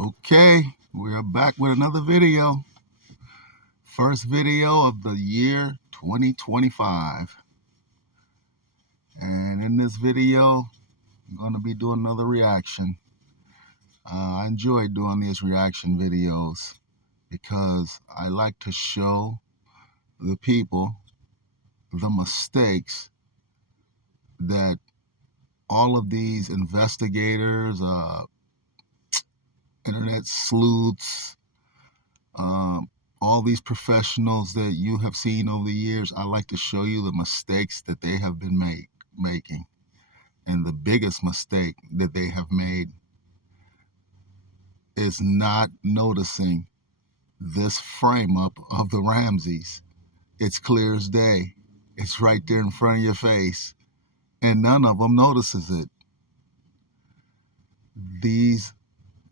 Okay, we are back with another video. First video of the year 2025. And in this video, I'm going to be doing another reaction. I enjoy doing these reaction videos because I like to show the people the mistakes that all of these investigators, internet sleuths, all these professionals that you have seen over the years. I like to show you the mistakes that they have been making. And the biggest mistake that they have made is not noticing this frame up of the Ramseys. It's clear as day. It's right there in front of your face. And none of them notices it. These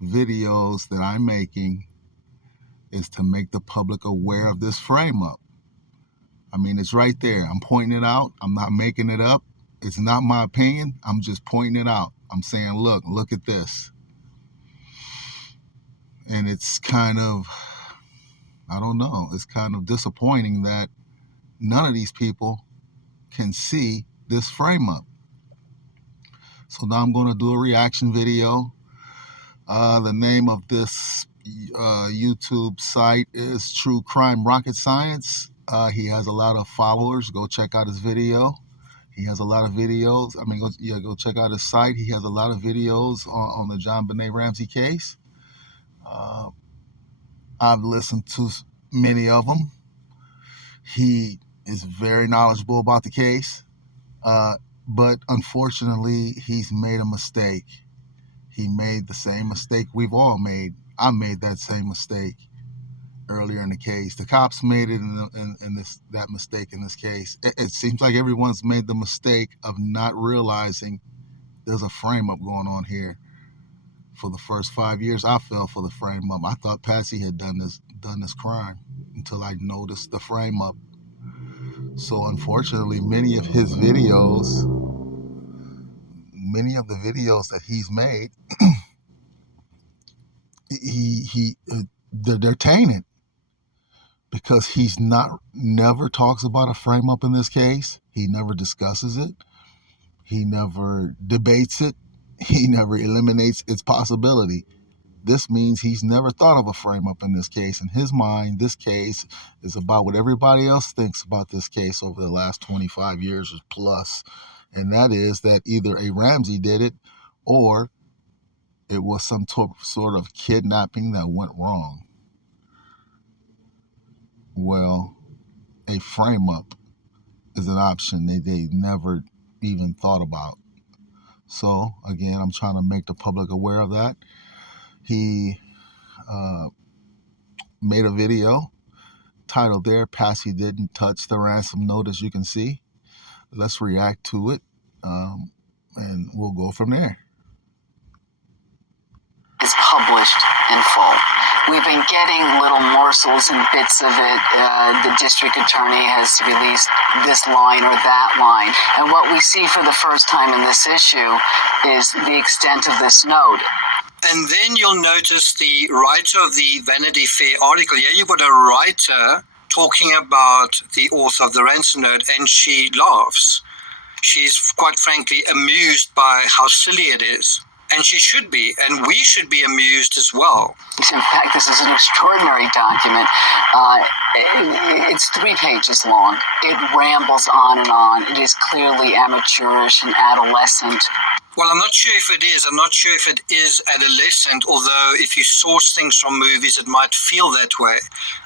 videos that I'm making is to make the public aware of this frame up. I mean, it's right there. I'm pointing it out. I'm not making it up. It's not my opinion. I'm just pointing it out. I'm saying, look at this. And it's kind of, I don't know, it's kind of disappointing that none of these people can see this frame up. So now I'm going to do a reaction video. The name of this YouTube site is True Crime Rocket Science. He has a lot of followers. Go check out his video. He has a lot of videos. Go check out his site. He has a lot of videos on the JonBenet Ramsey case. I've listened to many of them. He is very knowledgeable about the case, but unfortunately, he's made a mistake. He made the same mistake we've all made. I made that same mistake earlier in the case. The cops made it that mistake in this case. It seems like everyone's made the mistake of not realizing there's a frame up going on here. For the first 5 years, I fell for the frame up. I thought Patsy had done this crime until I noticed the frame up. So unfortunately, many of the videos that he's made, they're tainted because he's never talks about a frame up in this case. He never discusses it. He never debates it. He never eliminates its possibility. This means he's never thought of a frame up in this case. In his mind, this case is about what everybody else thinks about this case over the last 25 years or plus. And that is that either a Ramsey did it or it was some sort of kidnapping that went wrong. Well, a frame up is an option they never even thought about. So, again, I'm trying to make the public aware of that. He made a video titled there, Patsy Didn't Touch the Ransom Note, as you can see. Let's react to it, and we'll go from there. Is published in full. We've been getting little morsels and bits of it. The district attorney has released this line or that line. And what we see for the first time in this issue is the extent of this note. And then you'll notice the writer of the Vanity Fair article. Here you've got a writer talking about the author of the ransom note, and she laughs. She's quite frankly amused by how silly it is. And she should be, and we should be amused as well. In fact, this is an extraordinary document. It's 3 pages long. It rambles on and on. It is clearly amateurish and adolescent. Well, I'm not sure if it is. I'm not sure if it is adolescent, although if you source things from movies, it might feel that way.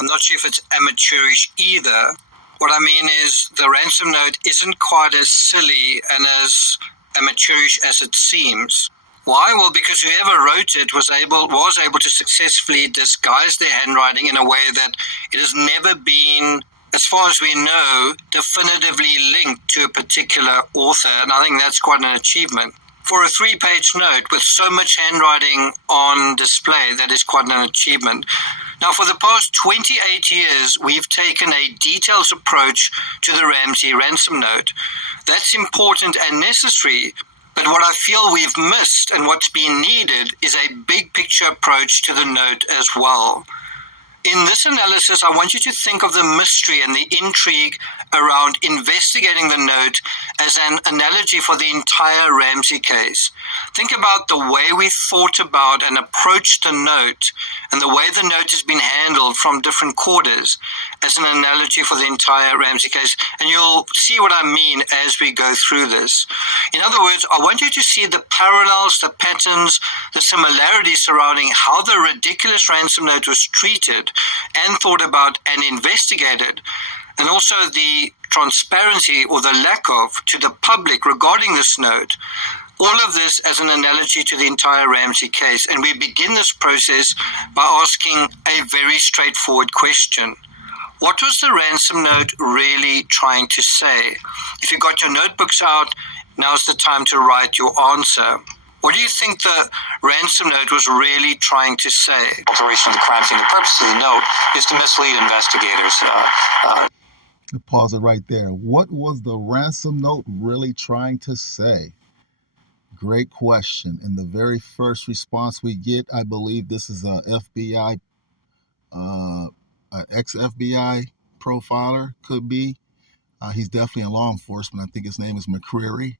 I'm not sure if it's amateurish either. What I mean is the ransom note isn't quite as silly and as amateurish as it seems. Why? Well, because whoever wrote it was able to successfully disguise their handwriting in a way that it has never been, as far as we know, definitively linked to a particular author. And I think that's quite an achievement. For a 3-page note with so much handwriting on display, that is quite an achievement. Now, for the past 28 years, we've taken a detailed approach to the Ramsey ransom note. That's important and necessary But what I feel we've missed and what's been needed is a big picture approach to the note as well. In this analysis, I want you to think of the mystery and the intrigue around investigating the note as an analogy for the entire Ramsey case. Think about the way we thought about and approached the note and the way the note has been handled from different quarters as an analogy for the entire Ramsey case, and you'll see what I mean as we go through this. In other words, I want you to see the parallels, the patterns, the similarities surrounding how the ridiculous ransom note was treated and thought about and investigated, and also the transparency or the lack of to the public regarding this note. All of this as an analogy to the entire Ramsey case. And we begin this process by asking a very straightforward question. What was the ransom note really trying to say? If you got your notebooks out, now's the time to write your answer. What do you think the ransom note was really trying to say? Alteration of the crime scene. The purpose of the note is to mislead investigators. Pause it right there. What was the ransom note really trying to say? Great question. And the very first response we get, I believe this is a FBI, ex-FBI profiler, could be. He's definitely in law enforcement. I think his name is McCreary.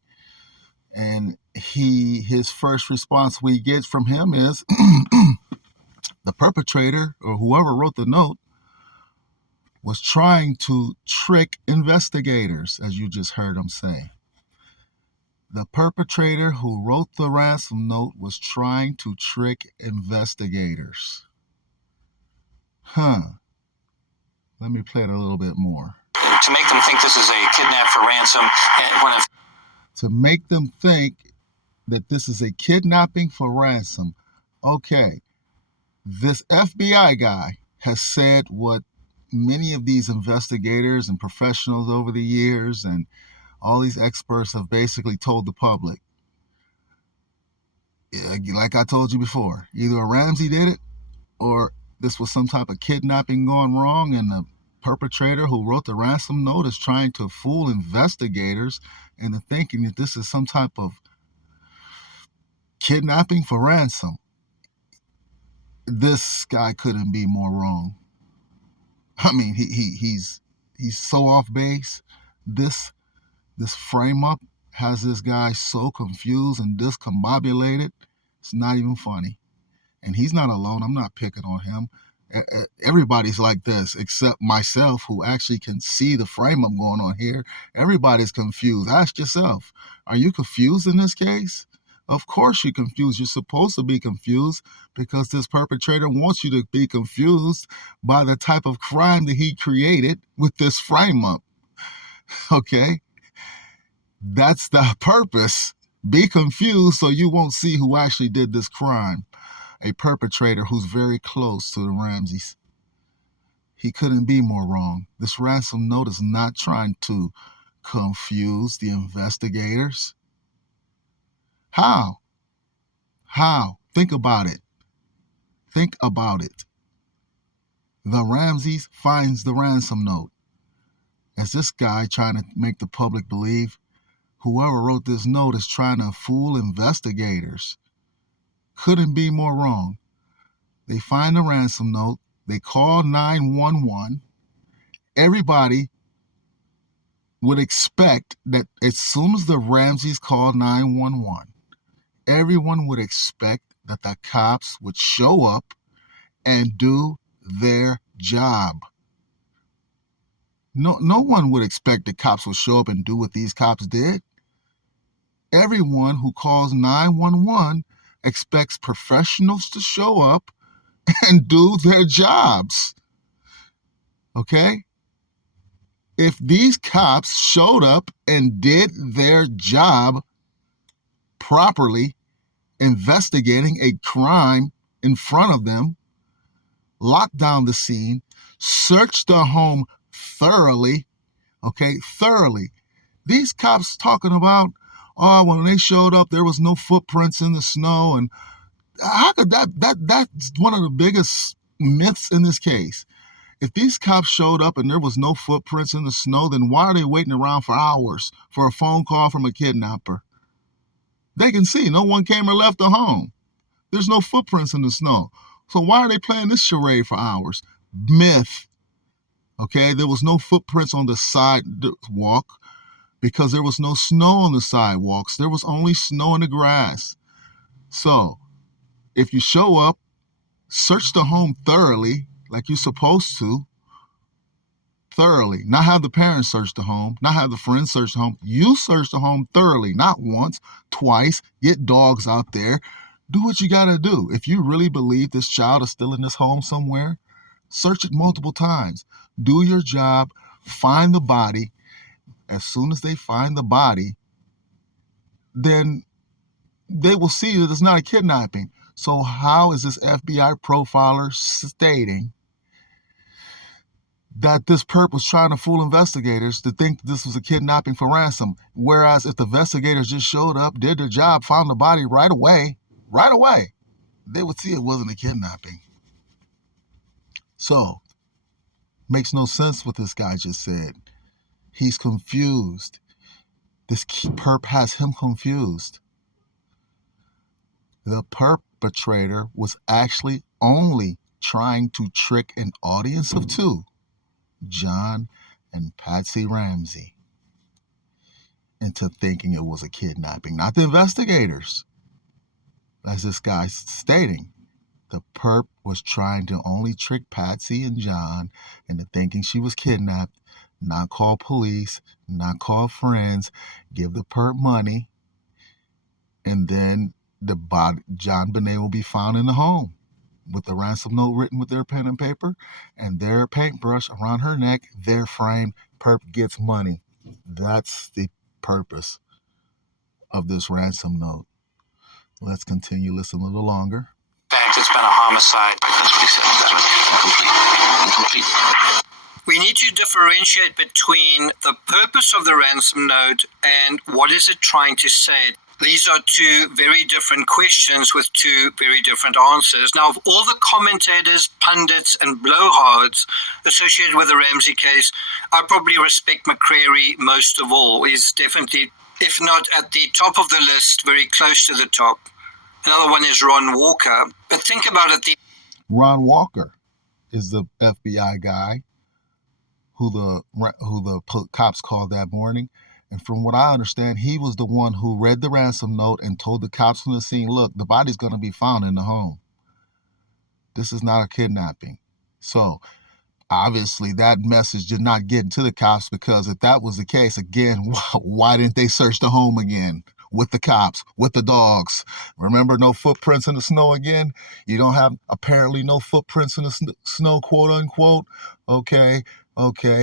And his first response we get from him is the perpetrator or whoever wrote the note was trying to trick investigators, as you just heard him say. The perpetrator who wrote the ransom note was trying to trick investigators. Let me play it a little bit more. To make them think this is a kidnap for ransom. To make them think that this is a kidnapping for ransom. Okay, this FBI guy has said what many of these investigators and professionals over the years and all these experts have basically told the public. Like I told you before, either Ramsey did it or this was some type of kidnapping gone wrong, and the perpetrator who wrote the ransom note is trying to fool investigators into thinking that this is some type of kidnapping for ransom. This guy couldn't be more wrong. I mean, he's so off base. This frame up has this guy so confused and discombobulated. It's not even funny. And he's not alone. I'm not picking on him. Everybody's like this except myself, who actually can see the frame up going on here. Everybody's confused. Ask yourself, are you confused in this case? Of course you're confused. You're supposed to be confused because this perpetrator wants you to be confused by the type of crime that he created with this frame up. Okay? That's the purpose. Be confused so you won't see who actually did this crime. A perpetrator who's very close to the Ramseys. He couldn't be more wrong. This ransom note is not trying to confuse the investigators. How? Think about it. The Ramseys finds the ransom note. As this guy trying to make the public believe whoever wrote this note is trying to fool investigators. Couldn't be more wrong. They find the ransom note. They call 911. Everybody would expect that as soon as the Ramseys call 911, everyone would expect that the cops would show up and do their job. No one would expect the cops would show up and do what these cops did. Everyone who calls 911 expects professionals to show up and do their jobs. Okay? If these cops showed up and did their job properly, investigating a crime in front of them, locked down the scene, searched the home thoroughly, thoroughly. These cops talking about, when they showed up, there was no footprints in the snow. And how could that's one of the biggest myths in this case. If these cops showed up and there was no footprints in the snow, then why are they waiting around for hours for a phone call from a kidnapper? They can see no one came or left the home. There's no footprints in the snow. So why are they playing this charade for hours? Myth. Okay, there was no footprints on the sidewalk because there was no snow on the sidewalks. There was only snow in the grass. So if you show up, search the home thoroughly, like you're supposed to. Thoroughly. Not have the parents search the home, not have the friends search the home. You search the home thoroughly, not once, twice. Get dogs out there. Do what you got to do. If you really believe this child is still in this home somewhere, search it multiple times. Do your job. Find the body. As soon as they find the body, then they will see that it's not a kidnapping. So how is this FBI profiler stating that this perp was trying to fool investigators to think this was a kidnapping for ransom? Whereas if the investigators just showed up, did their job, found the body right away, they would see it wasn't a kidnapping. So, makes no sense what this guy just said. He's confused. This perp has him confused. The perpetrator was actually only trying to trick an audience of two, John and Patsy Ramsey, into thinking it was a kidnapping, not the investigators. As this guy's stating, the perp was trying to only trick Patsy and John into thinking she was kidnapped, not call police, not call friends, give the perp money, and then the body, JonBenet, will be found in the home with the ransom note written with their pen and paper and their paintbrush around her neck, their frame. Perp gets money. That's the purpose of this ransom note. Let's continue listening a little longer. In fact, it's been a homicide. That's what he said. That was incomplete. We need to differentiate between the purpose of the ransom note and what is it trying to say. These are two very different questions with two very different answers. Now, of all the commentators, pundits, and blowhards associated with the Ramsey case, I probably respect McCrary most of all. He's definitely, if not at the top of the list, very close to the top. Another one is Ron Walker. But think about it. Ron Walker is the FBI guy who the cops called that morning. And from what I understand, he was the one who read the ransom note and told the cops from the scene, look, the body's going to be found in the home. This is not a kidnapping. So obviously that message did not get to the cops, because if that was the case, again, why didn't they search the home again with the cops, with the dogs? Remember, no footprints in the snow again? You don't have apparently no footprints in the snow, quote unquote. Okay.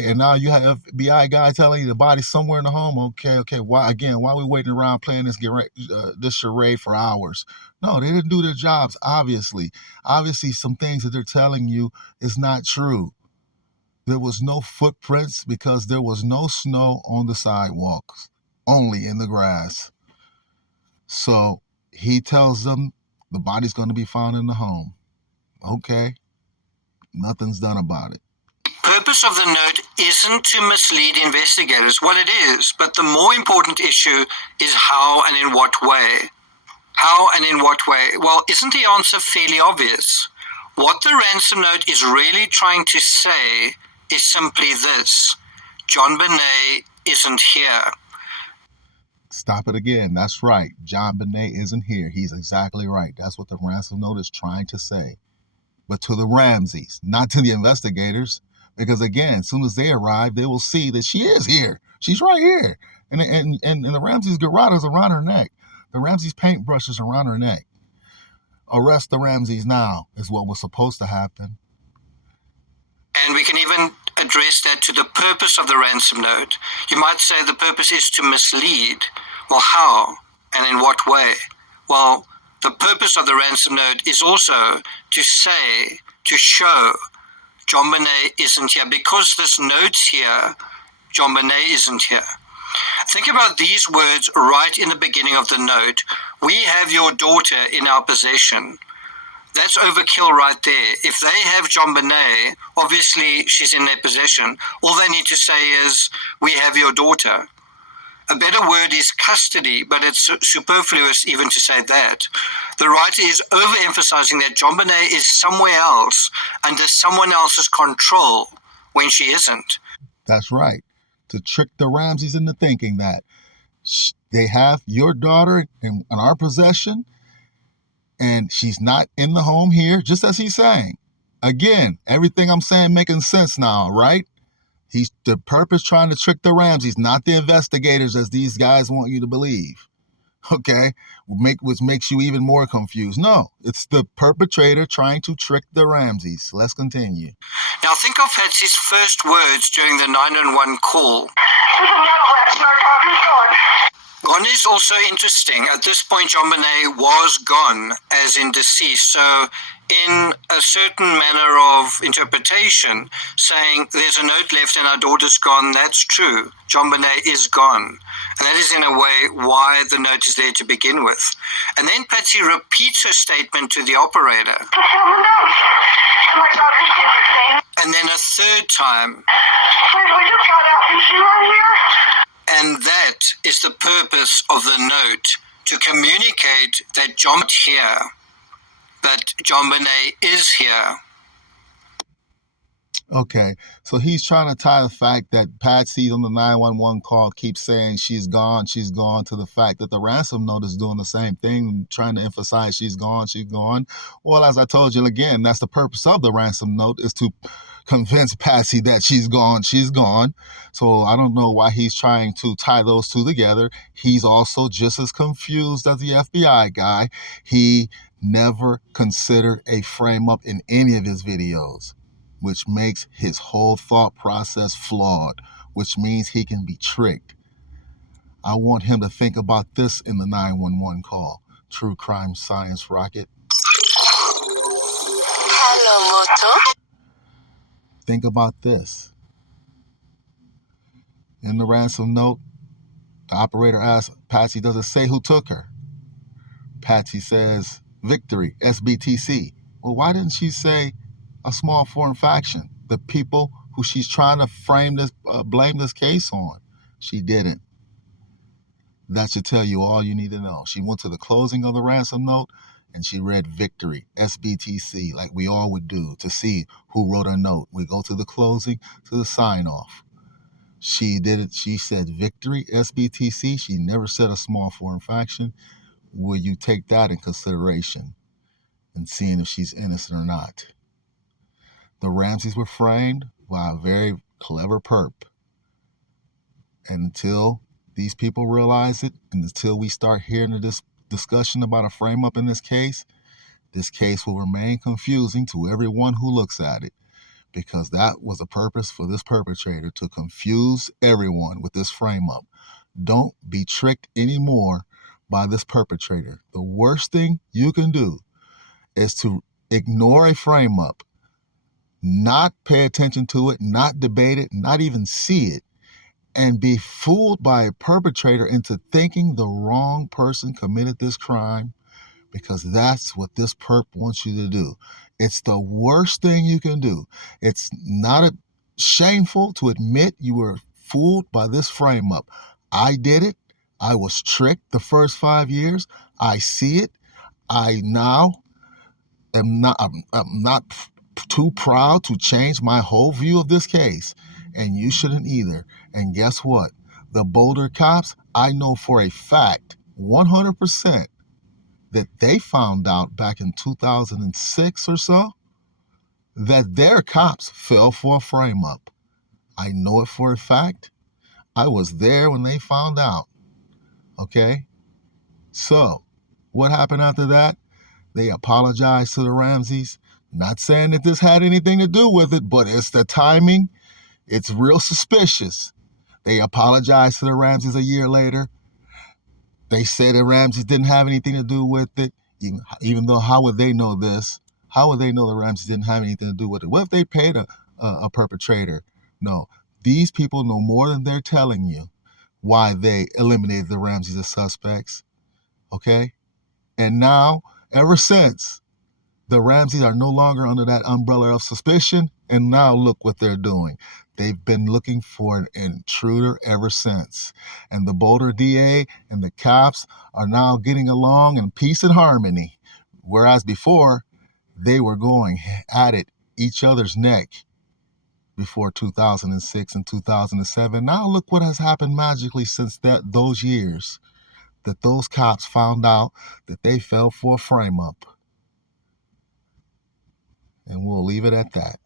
And now you have FBI guy telling you the body's somewhere in the home. Okay. Why are we waiting around playing this charade for hours? No, they didn't do their jobs, obviously. Obviously, some things that they're telling you is not true. There was no footprints because there was no snow on the sidewalks, only in the grass. So he tells them the body's going to be found in the home. Okay. Nothing's done about it. Purpose of the note isn't to mislead investigators. Well, it is, but the more important issue is how and in what way. How and in what way? Well, isn't the answer fairly obvious? What the ransom note is really trying to say is simply this: JonBenet isn't here. Stop it again. That's right. JonBenet isn't here. He's exactly right. That's what the ransom note is trying to say. But to the Ramseys, not to the investigators. Because again, as soon as they arrive, they will see that she is here. She's right here. And the Ramsey's garrote is around her neck. The Ramsey's paintbrush is around her neck. Arrest the Ramseys now is what was supposed to happen. And we can even address that to the purpose of the ransom note. You might say the purpose is to mislead. Well, how and in what way? Well, the purpose of the ransom note is also to say, to show, JonBenet isn't here. Because this note's here, JonBenet isn't here. Think about these words right in the beginning of the note. We have your daughter in our possession. That's overkill right there. If they have JonBenet, obviously she's in their possession. All they need to say is, we have your daughter. A better word is custody, but it's superfluous even to say that. The writer is overemphasizing that JonBenet is somewhere else, under someone else's control, when she isn't. That's right. To trick the Ramseys into thinking that they have your daughter in our possession and she's not in the home here, just as he's saying. Again, everything I'm saying making sense now, right? He's the purpose trying to trick the Ramseys, not the investigators, as these guys want you to believe. Okay? Which makes you even more confused. No, it's the perpetrator trying to trick the Ramseys. Let's continue. Now think of Patsy's first words during the 911 call. Gone is also interesting. At this point, JonBenet was gone, as in deceased. So in a certain manner of interpretation, saying there's a note left and our daughter's gone, that's true. JonBenet is gone. And that is in a way why the note is there to begin with. And then Patsy repeats her statement to the operator. And then a third time. And that is the purpose of the note, to communicate that John's here, that JonBenet is here. Okay, so he's trying to tie the fact that Patsy on the 911 call keeps saying she's gone to the fact that the ransom note is doing the same thing, trying to emphasize she's gone. Well, as I told you again, that's the purpose of the ransom note, is to convince Patsy that she's gone. So I don't know why he's trying to tie those two together. He's also just as confused as the FBI guy. He never considered a frame-up in any of his videos, which makes his whole thought process flawed, which means he can be tricked. I want him to think about this in the 911 call. True Crime Science Rocket. Hello, Moto. Think about this. In the ransom note, the operator asks Patsy, does it say who took her? Patsy says, Victory, SBTC. Well, why didn't she say a small foreign faction, the people who she's trying to blame this case on? She didn't. That should tell you all you need to know. She went to the closing of the ransom note and she read Victory, SBTC, like we all would do to see who wrote a note. We go to the closing, to the sign off. She did it. She said Victory, SBTC. She never said a small foreign faction. Will you take that in consideration and seeing if she's innocent or not? The Ramseys were framed by a very clever perp. And until these people realize it, and until we start hearing this discussion about a frame-up in this case will remain confusing to everyone who looks at it, because that was a purpose for this perpetrator, to confuse everyone with this frame-up. Don't be tricked anymore by this perpetrator. The worst thing you can do is to ignore a frame-up, not pay attention to it, not debate it, not even see it, and be fooled by a perpetrator into thinking the wrong person committed this crime, because that's what this perp wants you to do. It's the worst thing you can do. It's not shameful to admit you were fooled by this frame-up. I did it. I was tricked the first 5 years. I see it. I now I'm not too proud to change my whole view of this case, and you shouldn't either. And guess what? The Boulder cops, I know for a fact, 100%, that they found out back in 2006 or so that their cops fell for a frame-up. I know it for a fact. I was there when they found out. Okay? So, what happened after that? They apologized to the Ramseys. Not saying that this had anything to do with it, but it's the timing. It's real suspicious. They apologized to the Ramseys a year later. They said the Ramseys didn't have anything to do with it, even though how would they know this? How would they know the Ramseys didn't have anything to do with it? What if they paid a perpetrator? No, these people know more than they're telling you why they eliminated the Ramseys as suspects, okay? And now, ever since, the Ramseys are no longer under that umbrella of suspicion. And now look what they're doing. They've been looking for an intruder ever since. And the Boulder DA and the cops are now getting along in peace and harmony. Whereas before, they were going at it each other's neck before 2006 and 2007. Now look what has happened magically since those years. That those cops found out that they fell for a frame-up. And we'll leave it at that.